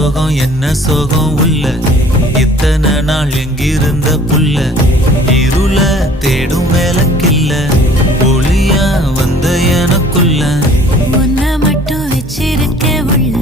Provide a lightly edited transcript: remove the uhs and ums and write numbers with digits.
சோகம் என்ன சோகம் உள்ள இத்தனை நாள் எங்கிருந்த புல்ல இருள தேடும் வேலைக்கில்ல ஒளியா வந்த எனக்குள்ள உன்னை மட்டும் வச்சிருக்க உள்ள